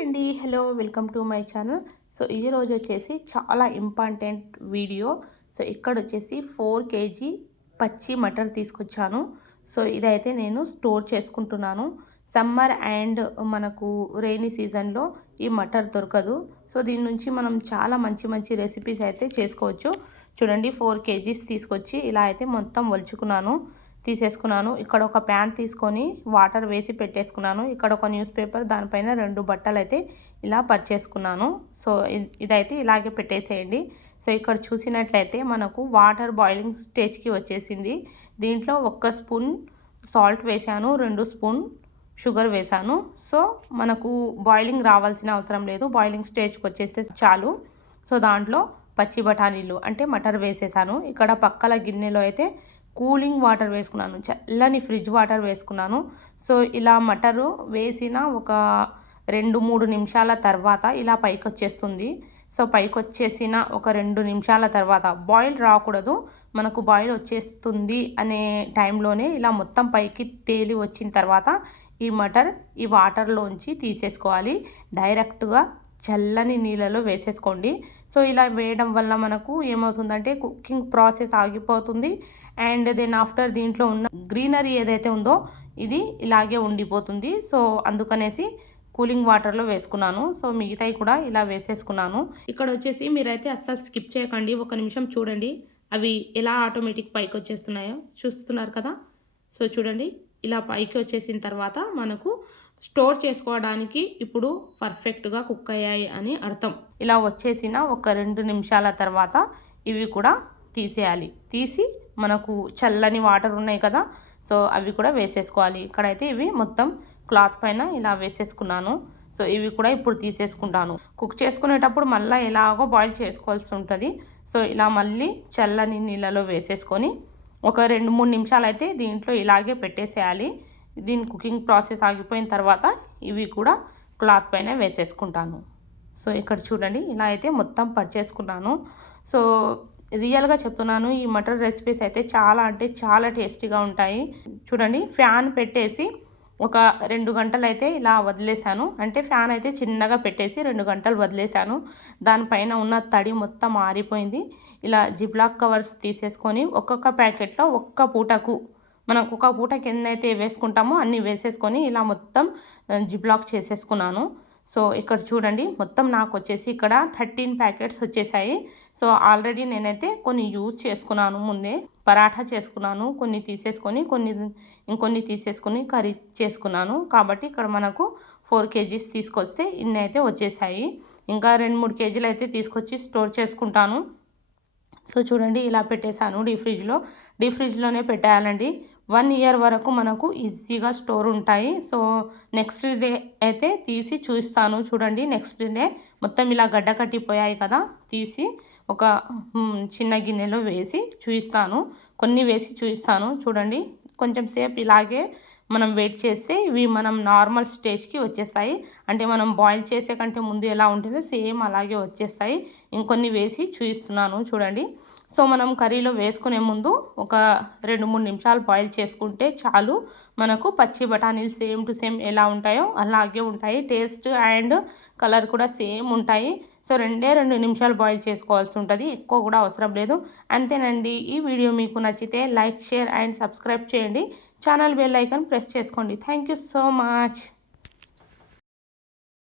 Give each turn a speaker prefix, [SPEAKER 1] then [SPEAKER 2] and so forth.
[SPEAKER 1] అండి. Hello welcome to my channel. So ఈరోజు వచ్చేసి చాలా ఇంపార్టెంట్ వీడియో. సో ఇక్కడ వచ్చేసి ఫోర్ కేజీ పచ్చి మటర్ తీసుకొచ్చాను. సో ఇదైతే నేను స్టోర్ చేసుకుంటున్నాను. సమ్మర్ అండ్ మనకు రెయినీ సీజన్లో ఈ మటర్ దొరకదు. సో దీని నుంచి మనం చాలా మంచి మంచి రెసిపీస్ అయితే చేసుకోవచ్చు. చూడండి ఫోర్ కేజీస్ తీసుకొచ్చి ఇలా అయితే మొత్తం వలుచుకున్నాను. తీసేసుకున్నాను. ఇక్కడ ఒక ప్యాన్ తీసుకొని వాటర్ వేసి పెట్టేసుకున్నాను. ఇక్కడ ఒక న్యూస్ పేపర్ దానిపైన రెండు బట్టలు అయితే ఇలా పర్చేసుకున్నాను. సో ఇదైతే ఇలాగే పెట్టేసేయండి. సో ఇక్కడ చూసినట్లయితే మనకు వాటర్ బాయిలింగ్ స్టేజ్కి వచ్చేసింది. దీంట్లో ఒక్క స్పూన్ సాల్ట్ వేసాను రెండు స్పూన్ షుగర్ వేసాను సో మనకు బాయిలింగ్ రావాల్సిన అవసరం లేదు. బాయిలింగ్ స్టేజ్కి వచ్చేస్తే చాలు. సో దాంట్లో పచ్చి బఠానీలు అంటే మటర్ వేసేసాను. ఇక్కడ పక్కల గిన్నెలో అయితే కూలింగ్ వాటర్ వేసుకున్నాను. చల్లని ఫ్రిడ్జ్ వాటర్ వేసుకున్నాను. సో ఇలా మటరు వేసిన ఒక రెండు మూడు నిమిషాల తర్వాత ఇలా పైకి వచ్చేస్తుంది సో పైకి వచ్చేసిన ఒక రెండు నిమిషాల తర్వాత బాయిల్ రాకూడదు. మనకు బాయిల్ వచ్చేస్తుంది అనే టైంలోనే ఇలా మొత్తం పైకి తేలి వచ్చిన తర్వాత ఈ మటర్ ఈ వాటర్లోంచి తీసేసుకోవాలి. డైరెక్ట్గా చల్లని నీళ్ళలో వేసేసుకోండి. సో ఇలా వేయడం వల్ల మనకు ఏమవుతుందంటే కుకింగ్ ప్రాసెస్ ఆగిపోతుంది. అండ్ దెన్ ఆఫ్టర్ దీంట్లో ఉన్న గ్రీనరీ ఏదైతే ఉందో ఇది ఇలాగే ఉండిపోతుంది. సో అందుకనేసి కూలింగ్ వాటర్లో వేసుకున్నాను. సో మిగతాయి కూడా ఇలా వేసేసుకున్నాను. ఇక్కడ వచ్చేసి మీరైతే అస్సలు స్కిప్ చేయకండి. ఒక నిమిషం చూడండి. అవి ఎలా ఆటోమేటిక్ పైకి వచ్చేస్తున్నాయో చూస్తున్నారు కదా? సో చూడండి. ఇలా పైకి వచ్చేసిన తర్వాత మనకు స్టోర్ చేసుకోవడానికి ఇప్పుడు పర్ఫెక్ట్గా కుక్ అయ్యాయి అని అర్థం. ఇలా వచ్చేసిన ఒక రెండు నిమిషాల తర్వాత ఇవి కూడా తీసేయాలి. తీసి మనకు చల్లని వాటర్ ఉన్నాయి కదా సో అవి కూడా వేసేసుకోవాలి. ఇక్కడైతే ఇవి మొత్తం క్లాత్ పైన ఇలా వేసేసుకున్నాను. సో ఇవి కూడా ఇప్పుడు తీసేసుకుంటాను. కుక్ చేసుకునేటప్పుడు మళ్ళీ ఎలాగో బాయిల్ చేసుకోవాల్సి ఉంటుంది. సో ఇలా మళ్ళీ చల్లని నీళ్ళలో వేసేసుకొని ఒక రెండు మూడు నిమిషాలు అయితే దీంట్లో ఇలాగే పెట్టేసేయాలి. దీని కుకింగ్ ప్రాసెస్ ఆగిపోయిన తర్వాత ఇవి కూడా క్లాత్ పైన వేసేసుకుంటాను. సో ఇక్కడ చూడండి ఇలా అయితే మొత్తం పర్చేసుకున్నాను సో రియల్గా చెప్తున్నాను ఈ మటన్ రెసిపీస్ అయితే చాలా అంటే చాలా టేస్టీగా ఉంటాయి. చూడండి ఫ్యాన్ పెట్టేసి ఒక రెండు గంటలు అయితే ఇలా వదిలేశాను. అంటే ఫ్యాన్ అయితే చిన్నగా పెట్టేసి రెండు గంటలు వదిలేశాను. దానిపైన ఉన్న తడి మొత్తం ఆరిపోయింది. ఇలా జిబ్లాక్ కవర్స్ తీసేసుకొని ఒక్కొక్క ప్యాకెట్లో ఒక్క పూటకు మనం ఒక పూటకి ఎన్నైతే వేసుకుంటామో అన్నీ వేసేసుకొని ఇలా మొత్తం జిబ్లాక్ చేసేసుకున్నాను. సో ఇక్కడ చూడండి మొత్తం నాకు వచ్చేసి ఇక్కడ థర్టీన్ ప్యాకెట్స్ వచ్చేసాయి. సో ఆల్రెడీ నేనైతే కొన్ని యూజ్ చేసుకున్నాను ముందే. పరాఠా చేసుకున్నాను కొన్ని తీసేసుకొని కొన్ని ఇంకొన్ని తీసేసుకొని కర్రీ చేసుకున్నాను. కాబట్టి ఇక్కడ మనకు ఫోర్ కేజీస్ తీసుకొస్తే ఇన్ని అయితే వచ్చేసాయి. ఇంకా రెండు మూడు కేజీలు అయితే తీసుకొచ్చి స్టోర్ చేసుకుంటాను. సో చూడండి ఇలా పెట్టేశాను డీ ఫ్రిడ్జ్లో. డీ ఫ్రిడ్జ్లోనే పెట్టేయాలండి. వన్ ఇయర్ వరకు మనకు ఈజీగా స్టోర్ ఉంటాయి. సో నెక్స్ట్ డే అయితే తీసి చూస్తాను. చూడండి నెక్స్ట్ డే మొత్తం ఇలా గడ్డ కట్టిపోయాయి కదా తీసి ఒక చిన్న గిన్నెలో వేసి చూపిస్తాను కొన్ని వేసి చూపిస్తాను చూడండి కొంచెం సేపు ఇలాగే మనం వెయిట్ చేస్తే ఇవి మనం నార్మల్ స్టేజ్కి వచ్చేస్తాయి. అంటే మనం బాయిల్ చేసే కంటే ముందు ఎలా ఉంటుందో సేమ్ అలాగే వచ్చేస్తాయి. ఇంకొన్ని వేసి చూపిస్తున్నాను చూడండి సో మనం కర్రీలో వేసుకునే ముందు ఒక రెండు మూడు నిమిషాలు బాయిల్ చేసుకుంటే చాలు. మనకు పచ్చి బఠానీలు సేమ్ టు సేమ్ ఎలా ఉంటాయో అలాగే ఉంటాయి. టేస్ట్ అండ్ కలర్ కూడా సేమ్ ఉంటాయి. సో రెండే రెండు నిమిషాలు బాయిల్ చేసుకోవాల్సి ఉంటుంది. ఎక్కువ కూడా అవసరం లేదు. అంతేనండి. ఈ వీడియో మీకు నచ్చితే లైక్ షేర్ అండ్ సబ్స్క్రైబ్ చేయండి. ఛానల్ బెల్ ఐకాన్ ప్రెస్ చేసుకోండి. Thank you so much